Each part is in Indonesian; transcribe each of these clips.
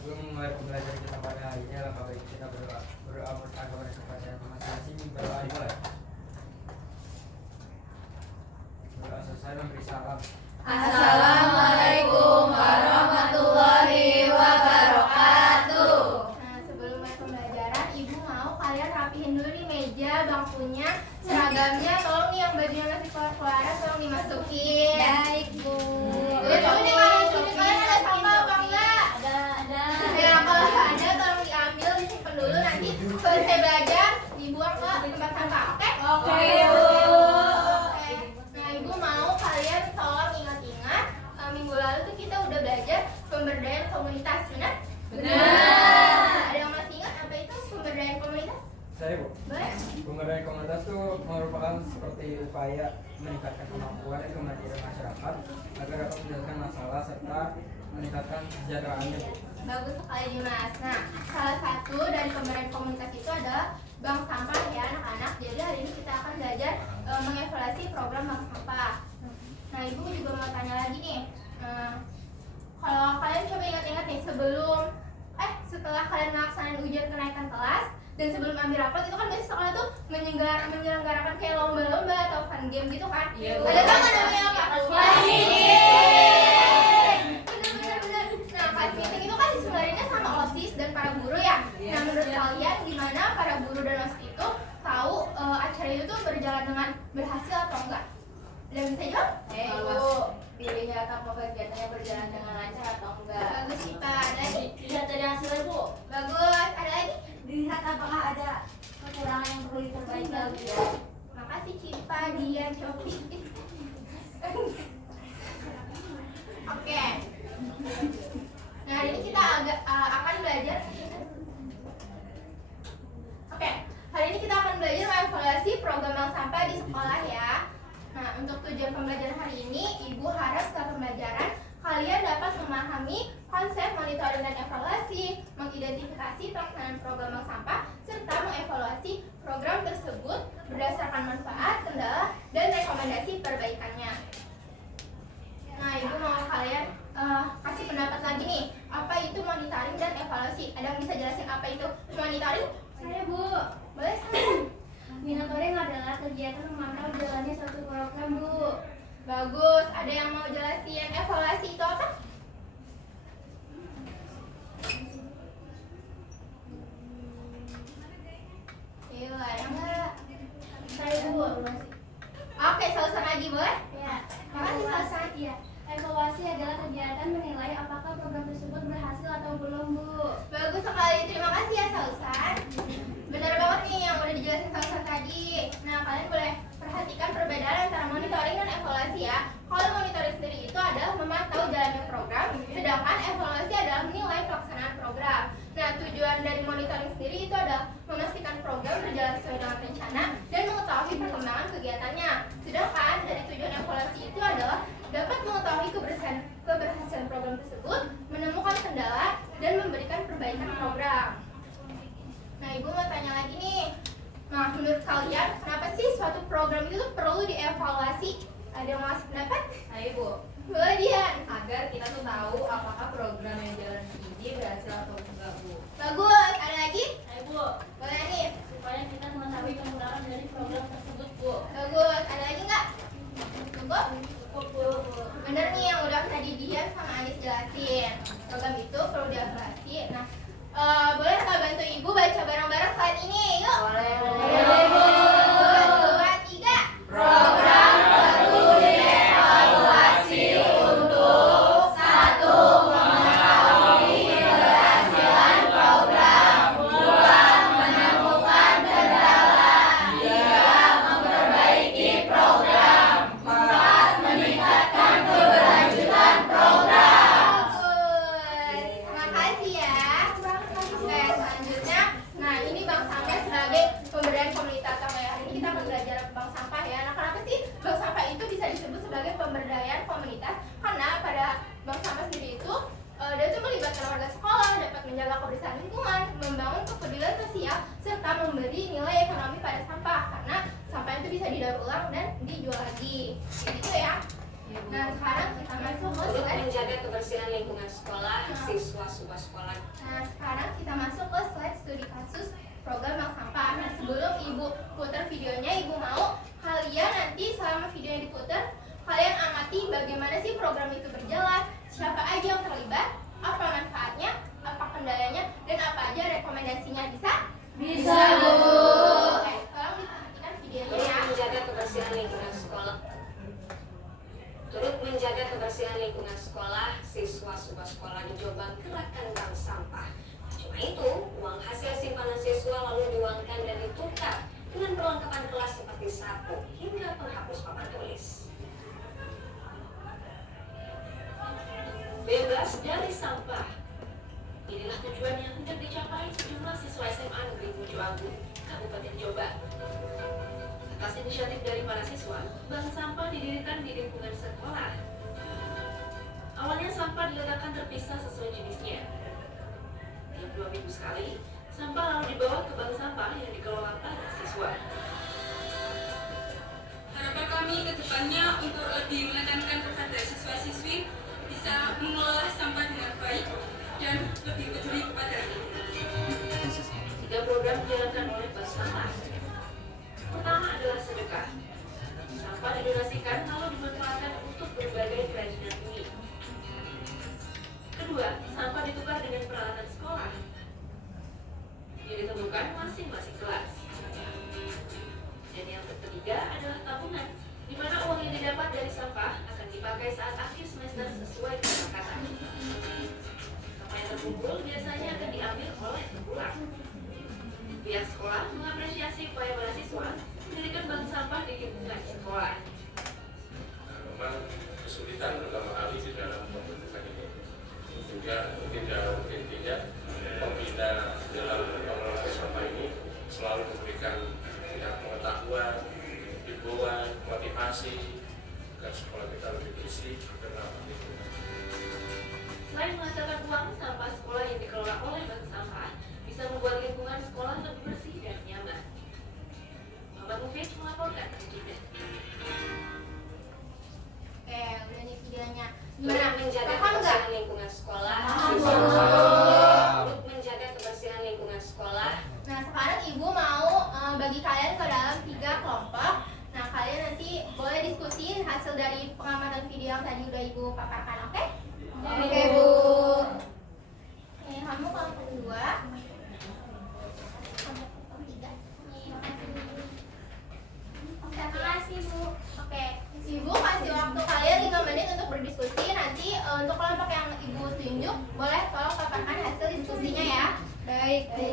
Sebelum memulai pembelajaran kita pada hari ini, alangkah baik kita berdoa kepada masing-masing. Berdoa dimulai. Berdoa selesai memberi salam. Assalamualaikum warahmatullahi wabarakatuh. Nah, sebelum mulai pembelajaran, Ibu mau kalian rapihin dulu nih meja, bangkunya, seragamnya. Tolong nih yang bajunya masih keluar-keluaran, tolong dimasukin. Baik, Bu. Tolong nih kalian ada sampah apa enggak? Ada. Ya, kalau nggak ada tolong diambil, disimpan dulu. Nanti selesai belajar dibuang ke tempat sampah, oke? Oke, Bu. Bu. Oke. Nah, Ibu mau kalian tolong ingat-ingat minggu lalu tuh kita udah belajar pemberdayaan komunitas, benar? Benar. Ada yang masih ingat apa itu pemberdayaan komunitas? Saya, Bu. Boleh? Pemberdayaan komunitas itu merupakan seperti upaya meningkatkan kemampuan dan kemandirian masyarakat agar dapat menyelesaikan masalah serta meningkatkan kesejahteraannya, Bu. Bagus sekali Dimas. Nah, salah satu dari pemberdayaan komunitas itu adalah bank sampah ya anak-anak. Jadi hari ini kita akan belajar mengevaluasi program bank sampah. Nah, Ibu juga mau tanya lagi nih. Kalau kalian coba ingat-ingat nih setelah kalian melaksanakan ujian kenaikan kelas dan sebelum ambil rapot itu kan biasanya sekolah tuh menyelenggarakan kayak lomba-lomba atau fun game gitu kan? Iya, Ada kan namanya apa? Class meeting. Benar. Nah, class meeting itu kan sebenarnya sama OSIS dan para guru ya. Nah, menurut kalian gimana para guru dan OSIS itu tahu acara itu tuh berjalan dengan berhasil atau enggak? Ada yang bisa jawab? Bu, pilihnya apa kegiatannya berjalan dengan lancar atau enggak? Bagus kita. Ada lagi? Lihat dari hasilnya, Bu. Bagus. Ada lagi? Dilihat apakah ada kekurangan yang perlu diperbaiki lagi ya. Makasih Cipa, Dian, Copi. Oke. Nah, hari ini kita akan belajar. Oke, hari ini kita akan belajar mengevaluasi program bank sampah di sekolah ya. Nah, untuk tujuan pembelajaran hari ini, Ibu harap setelah pembelajaran kalian dapat memahami konsep monitoring dan evaluasi, mengidentifikasi pelaksanaan program bank sampah, serta mengevaluasi program tersebut berdasarkan manfaat, kendala, dan rekomendasi perbaikannya. Nah, Ibu mau kalian kasih pendapat lagi nih, apa itu monitoring dan evaluasi? Ada yang bisa jelasin apa itu monitoring? Saya, Bu. Boleh saya? Monitoring adalah kegiatan memantau jalannya suatu program, Bu. Bagus. Ada yang mau jelasin evaluasi itu apa? Ayo, ada nggak? Saya, Bu. Oke, Sausan lagi boleh? Ya. Makasih Sausan. Iya. Evaluasi adalah kegiatan menilai apakah program tersebut berhasil atau belum, Bu. Bagus sekali, terima kasih ya Sausan. Benar banget nih yang udah dijelasin Sausan tadi. Nah, kalian boleh perhatikan perbedaan antara monitoring dan evaluasi ya. Kalau monitoring sendiri itu adalah memantau jalannya program, sedangkan evaluasi adalah menilai pelaksanaan program. Nah, tujuan dari monitoring sendiri itu adalah memastikan program berjalan sesuai dengan rencana dan mengetahui perkembangan kegiatannya. Sedangkan dari tujuan evaluasi itu adalah dapat mengetahui keberhasilan program tersebut, menemukan kendala, dan memberikan perbaikan program. Nah, Ibu mau tanya lagi nih. Nah, menurut kalian, kenapa sih suatu program itu tuh perlu dievaluasi? Ada yang mau kasih pendapat? Ayo, Bu. Boleh, Dian. Agar kita tuh tahu apakah program yang jalan ini berhasil atau enggak, Bu. Bagus. Ada lagi? Ayo, Bu. Boleh nih. Supaya kita mengetahui kekurangan dari program tersebut, Bu. Bagus. Ada lagi nggak? Cukup? Cukup, Bu. Bener nih yang udah tadi Dian sama Anis jelasin. Program itu perlu dievaluasi. Nah, boleh nggak bantu Ibu baca bareng-bareng slide ini? Yuk. Boleh, Bu. Satu, dua, tiga. Program perlu dievaluasi untuk 1. Mengetahui keberhasilan program, 2. Menemukan kendala, 3. Memperbaiki program, 4. Meningkatkan keberlanjutan program. Bagus. Makasih ya. Oke, selanjutnya. Nah, ini bank sampah sebagai pemberdayaan komunitas sampai hari ini kita akan belajar bank sampah ya. Nah, kenapa sih bank sampah itu bisa disebut sebagai pemberdayaan komunitas? Karena pada bank sampah sendiri itu dia tuh melibatkan warga sekolah, dapat menjaga kebersihan lingkungan, membangun kepedulian sosial, serta memberi nilai ekonomi pada sampah karena sampah itu bisa didaur ulang dan dijual lagi. Gitu ya. Nah, sekarang kita masuk ke Untuk menjaga kebersihan lingkungan sekolah, siswa sebuah sekolah videonya, Ibu mau kalian nanti selama videonya diputar, kalian amati bagaimana sih program itu berjalan, siapa aja yang terlibat, apa manfaatnya, apa kendalanya, dan apa aja rekomendasinya. Bisa? Bisa, Bu. Oke, tolong diperhatikan videonya ya. Menjaga kebersihan lingkungan sekolah. Turut menjaga kebersihan lingkungan sekolah, siswa sekolah di Jombang gerakan bank sampah. Cuma itu, uang hasil simpanan siswa lalu diuangkan dan ditukar dengan perlengkapan kelas seperti sapu hingga penghapus papan tulis. Bebas dari sampah. Inilah tujuan yang hendak dicapai sejumlah siswa SMA Negeri Mojo Agung, Kabupaten Jombang. Atas inisiatif dari para siswa, bank sampah didirikan di lingkungan sekolah. Awalnya sampah diletakkan terpisah sesuai jenisnya. Tiap 2 minggu sekali, sampah lalu dibawa ke bank sampah yang dikelola para siswa. Harapan kami ke depannya untuk lebih menekankan kepada siswa-siswi bisa mengelola sampah dengan baik dan lebih peduli kepada lingkungan. 3 program dijalankan oleh bank sampah. Pertama adalah sedekah. Sampah didonasikan lalu dimanfaatkan untuk berbagai kerajinan unik. Kedua, sampah ditukar dengan peralatan sekolah yang ditentukan masing-masing kelas. Dan yang ketiga adalah tabungan, di mana uang yang didapat dari sampah akan dipakai saat akhir semester sesuai kesepakatan. Sampah yang terkumpul biasanya akan diambil oleh pembuang. Pihak sekolah mengapresiasi upaya para siswa mendirikan bank sampah di lingkungan sekolah. Memang kesulitan pertama kali di dalam pembentukan ini, sehingga intinya pembina dalam pengelolaan sampah ini selalu memberikan pengetahuan, himbauan, motivasi agar sekolah kita lebih bersih dan ramah lingkungan. Selain menghasilkan uang, sampah sekolah yang dikelola oleh bank sampah bisa membuat lingkungan sekolah lebih bersih dan nyaman. Muhammad Mufid melaporkan untuk Oke, udah nih videonya. Turut Gimana? menjaga Paham nggak? kebersihan lingkungan sekolah. Turut menjaga kebersihan lingkungan sekolah. Nah, sekarang Ibu mau bagi kalian ke dalam 3 kelompok. Nah, kalian nanti boleh diskusi hasil dari pengamatan video yang tadi udah Ibu paparkan, oke? Oke, Bu. Oke, kamu kelompok 2. Kelompok 3. Terima kasih, Bu. Oke, Ibu kasih waktu kalian 5 menit untuk berdiskusi. Nanti untuk kelompok yang Ibu tunjuk, boleh tolong paparkan hasil diskusinya ya. Baik, Bu.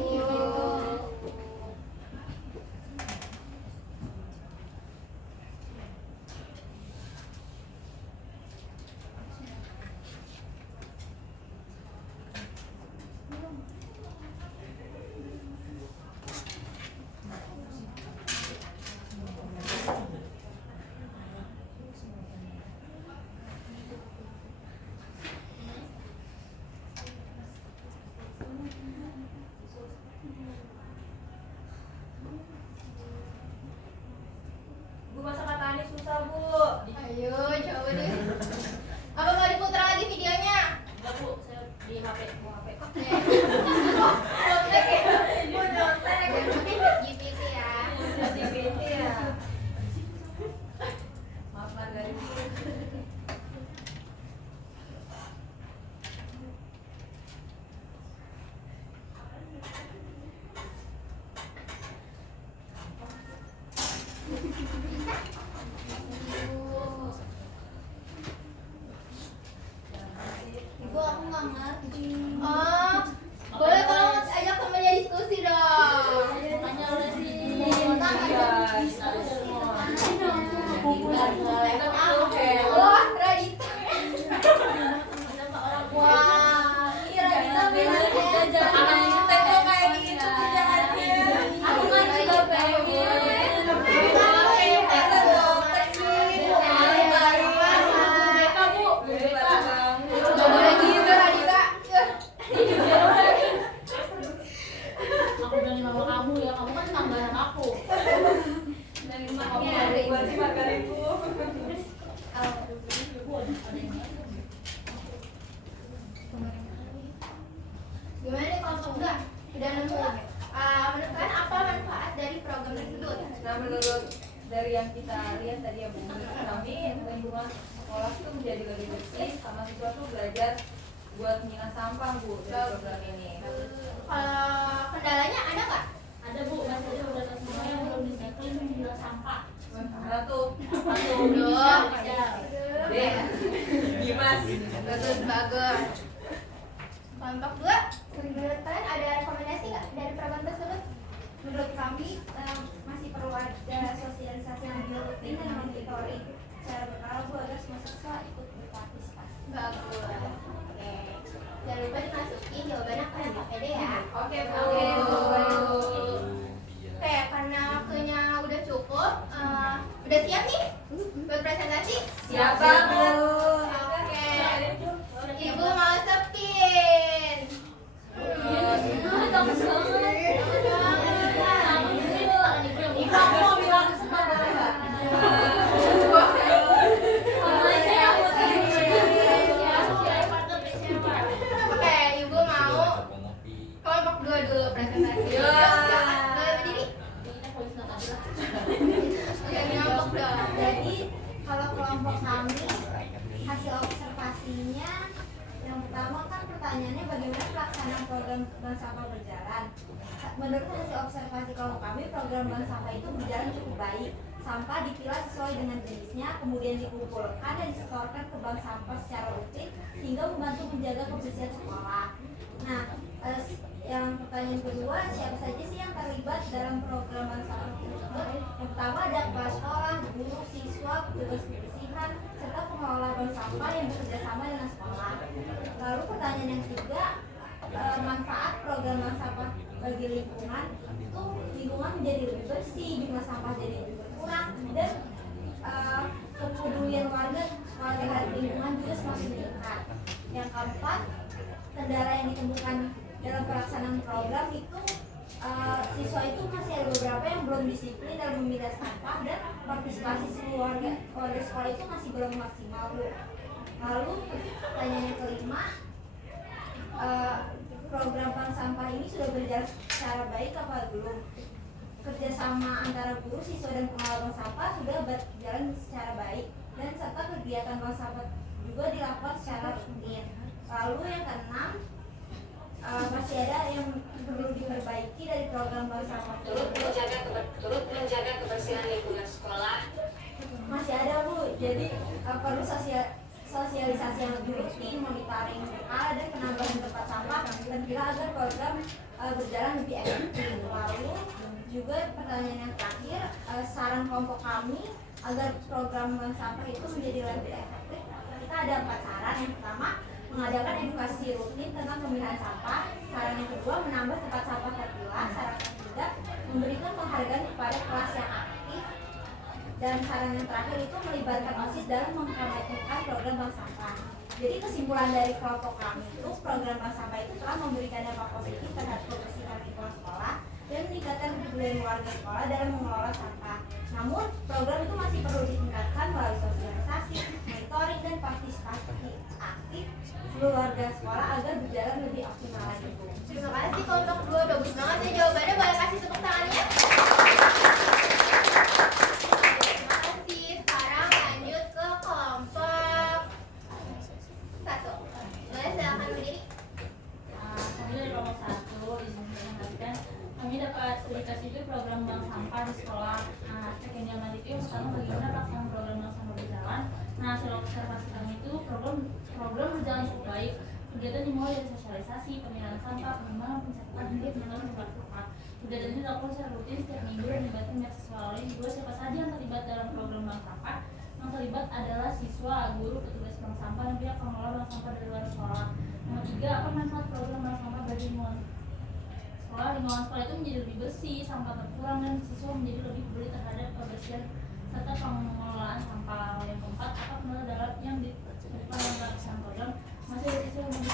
Bu, kosakata ini susah, Bu. Ayo, coba deh. Apa mau diputar lagi videonya? Enggak, Bu. Saya di HP, Bu HP. Oke. Nyontek ya? Bu nyontek. GPT ya. GPT ya. Maafkan dari Bu. Ibu, aku nggak ngerti. Oh, boleh tolong ajak temennya diskusi dong. Makanya udah sih. Wah, Radita. Wah, iya Radita bilang ya. Kayak gitu kerjaannya. Aku kan juga pengen. Gak boleh gitu Radita. Aku berani sama kamu ya, kamu kan tambahan aku. Dan makanya buat si Margariku. Gimana nih kelompok 2? Udah nemu menentukan apa manfaat dari program tersebut? Nah, menurut dari yang kita lihat tadi ya Bu, menurut kami lingkungan sekolah itu menjadi lebih bersih sama siswa tuh belajar buat mengingat sampah Bu dari program ini. Kalau kendalanya ada nggak? Ada Bu, masih ada beberapa siswa yang belum disiplin memilah sampah. Mana tuh? Apa tuh? Belum. D. Dimas. Bagus. Kelompok 2, menurut kalian ada rekomendasi nggak dari program tersebut? Menurut kami masih perlu ada sosialisasi yang lebih rutin dan monitoring secara berkala Bu agar semua siswa ikut berpartisipasi. Bagus. Oke. Jangan lupa dimasukin jawabannya ke MPD ya. Oke Bu. Oke, karena waktunya udah cukup, udah siap nih buat presentasi? Siap banget. Oke. Ibu mau sepin. Bagus banget. Ibu aku mau bilang sebentar Mbak. Oke, Ibu mau kelompok 2 dulu presentasi. Silakan. Boleh berdiri? Oke, kelompok 2. Jadi kalau kelompok kami hasil observasinya yang pertama kan pertanyaannya bagaimana pelaksanaan program bank sampah berjalan. Menurut hasil observasi kelompok kami program bank sampah itu berjalan cukup baik. Sampah dipilah sesuai dengan jenisnya, kemudian dikumpulkan dan disetorkan ke bank sampah secara rutin sehingga membantu menjaga kebersihan sekolah. Nah, yang pertanyaan kedua, siapa saja sih yang terlibat dalam program bank sampah tersebut? Yang pertama ada kepala sekolah, guru, siswa, petugas kebersihan, serta pengelola bank sampah yang bekerjasama dengan sekolah. Lalu pertanyaan yang ketiga, manfaat program bank sampah bagi lingkungan itu lingkungan menjadi lebih bersih, jumlah sampah jadi lebih berkurang, dan kepedulian warga terhadap lingkungan juga semakin meningkat. Yang keempat, kendala yang ditemukan dalam pelaksanaan program itu siswa itu masih ada beberapa yang belum disiplin dalam memilah sampah dan partisipasi seluruh warga sekolah itu masih belum maksimal Bu. Lalu pertanyaan yang kelima, program bank sampah ini sudah berjalan secara baik apa belum? Kerjasama antara guru, siswa, dan pengelola bank sampah sudah berjalan secara baik dan serta kegiatan bank sampah juga dilakukan secara rutin. Lalu yang keenam, masih ada yang perlu diperbaiki dari program bank sampah. Turut menjaga kebersihan lingkungan sekolah. Masih ada Bu, jadi perlu sosialisasi yang lebih rutin, monitoring berkala dan penambahan tempat sampah dan kira agar program berjalan lebih efektif. Lalu juga pertanyaan yang terakhir, saran kelompok kami agar program bank sampah itu menjadi lebih efektif. Kita ada 4 saran. Yang pertama, mengadakan edukasi rutin tentang pemilahan sampah. Saran yang kedua, menambah tempat sampah terpilah. Saran yang ketiga, memberikan penghargaan kepada kelas yang aktif. Dan saran yang terakhir itu melibatkan OSIS dalam mengkampanyekan program bank sampah. Jadi kesimpulan dari kelompok kami itu program bank sampah itu telah memberikan dampak positif terhadap kebersihan lingkungan sekolah dan meningkatkan kepedulian warga sekolah dalam mengelola sampah. Namun program itu masih perlu ditingkatkan melalui sosialisasi, monitoring, dan partisipasi aktif seluruh warga sekolah agar berjalan lebih optimal lagi Bu. Terima kasih kelompok 2, bagus banget ya jawabannya. Boleh kasih tepuk tangannya? Terima kasih. Sekarang lanjut ke kelompok 1. Boleh silakan berdiri. Kami dari kelompok 1 izin menyampaikan kami dapat studi itu program bank sampah di sekolah. Nah, aspek yang diamati itu yang pertama bagaimana pelaksanaan program bank sampah berjalan. Nah, hasil observasi kami itu program berjalan cukup baik. Kegiatan dimulai dari sosialisasi, pemilahan sampah, pengembangan pencatatan hingga penanganan tempat sampah. Kegiatan ini dilakukan secara rutin setiap minggu dan melibatkan banyak siswa lain. Juga siapa saja yang terlibat dalam program bank sampah? Yang terlibat adalah siswa, guru, petugas bank sampah, dan pihak pengelola bank sampah dari luar sekolah. Yang ketiga, apa manfaat program bank sampah bagi lingkungan sekolah? Lingkungan sekolah itu menjadi lebih bersih, sampah berkurang, dan siswa menjadi lebih peduli terhadap kebersihan serta pengelolaan sampah. Yang keempat, apa kendala dalam yang ditemukan dalam pelaksanaan program? Masih ada siswa yang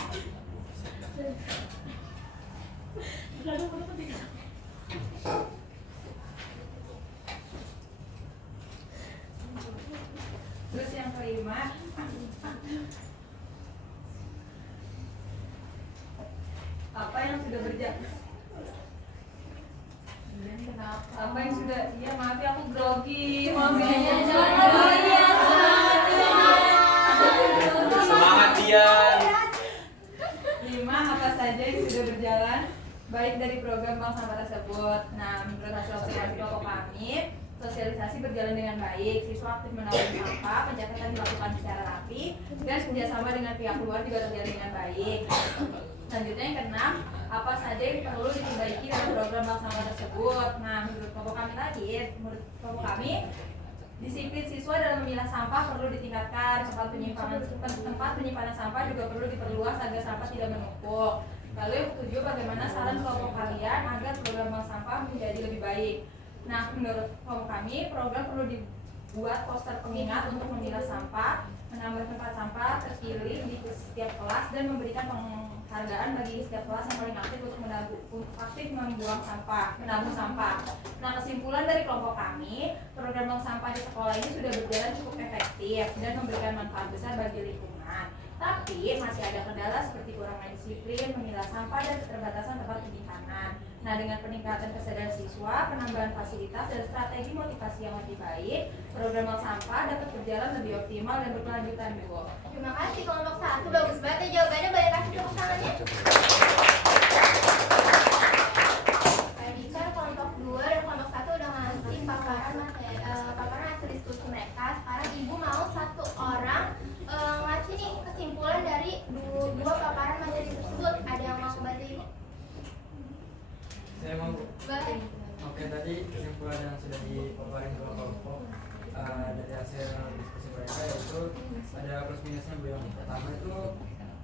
Terus yang kelima, apa yang sudah berjalan? Nah, apa yang sudah, iya maaf ya aku grogi, maaf ya. Semangat Dian. 5. Apa saja yang sudah berjalan baik dari program bank sampah tersebut. Nah, menurut hasil observasi kelompok kami, sosialisasi berjalan dengan baik, siswa aktif menabung sampah, pencatatan dilakukan secara rapi, dan kerjasama dengan pihak luar juga terjalin dengan baik. Selanjutnya yang keenam, apa saja yang perlu diperbaiki dalam program bank sampah tersebut. Nah, menurut kelompok kami, disiplin siswa dalam memilah sampah perlu ditingkatkan, tempat penyimpanan sampah juga perlu diperluas agar sampah tidak menumpuk. Lalu yang ketujuh, bagaimana saran kelompok kalian agar program bank sampah menjadi lebih baik. Nah, menurut kelompok kami, program perlu dibuat poster pengingat untuk memilah sampah, menambah tempat sampah terpilih di setiap kelas, dan memberikan penghargaan bagi setiap kelas yang paling aktif untuk menabung sampah. Nah, kesimpulan dari kelompok kami, program bank sampah di sekolah ini sudah berjalan cukup efektif dan memberikan manfaat besar bagi lingkungan. Tapi masih ada kendala seperti kurangnya disiplin, memilah sampah, dan keterbatasan tempat penyimpanan. Nah, dengan peningkatan kesadaran siswa, penambahan fasilitas, dan strategi motivasi yang lebih baik, program bank sampah dapat berjalan lebih optimal dan berkelanjutan, Bu. Terima kasih kelompok 1, bagus banget ya jawabannya, boleh kasih tepuk tangannya. Tadi kan kelompok 2 dan kelompok 1 udah ngasih paparan hasil diskusi mereka. Sekarang Ibu mau satu orang ngasih nih kesimpulan dari dua paparan materi tersebut. Ada yang mau bantu Ibu? Saya mau, Bu. Boleh. Oke, tadi kesimpulan yang sudah dipaparin kelompok dari hasil diskusi mereka yaitu ada plus minusnya, Bu. Yang pertama itu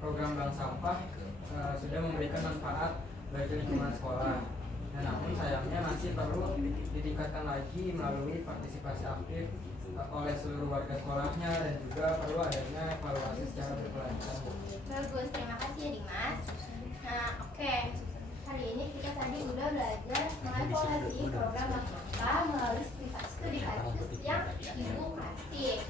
program bank sampah sudah memberikan manfaat bagi lingkungan sekolah. Nah, namun sayangnya masih perlu ditingkatkan lagi melalui partisipasi aktif oleh seluruh warga sekolahnya, dan juga perlu adanya evaluasi secara berkelanjutan, Bu. Bagus, terima kasih ya Dimas. Nah, oke. Hari ini kita tadi udah belajar mengevaluasi program bank sampah melalui studi kasus yang Ibu kasih.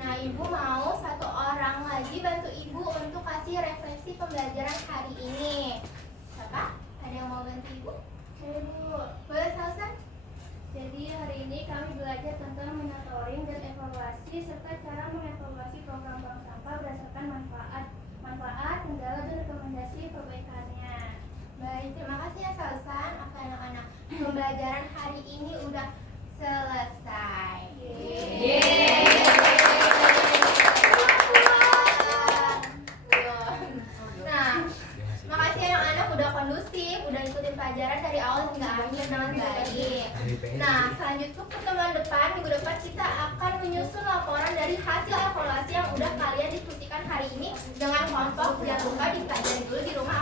Nah, Ibu mau satu orang lagi bantu Ibu untuk kasih refleksi pembelajaran hari ini. Siapa? Ada yang mau bantu Ibu? Ayo Bu, boleh Salsan? Jadi hari ini kami belajar tentang monitoring dan evaluasi serta cara mengevaluasi program bank sampah berdasarkan manfaat, kendala, dan rekomendasi perbaikannya. Baik, terima kasih ya Salsan. Oke anak-anak, pembelajaran hari ini udah selesai. Nah, makasih anak-anak udah kondusif, udah ikutin pelajaran dari awal hingga akhir dengan baik. Nah, selanjutnya pertemuan depan, minggu depan kita akan menyusun laporan dari hasil evaluasi yang udah kalian diskusikan hari ini dengan kelompok. Jangan lupa dipelajari dulu di rumah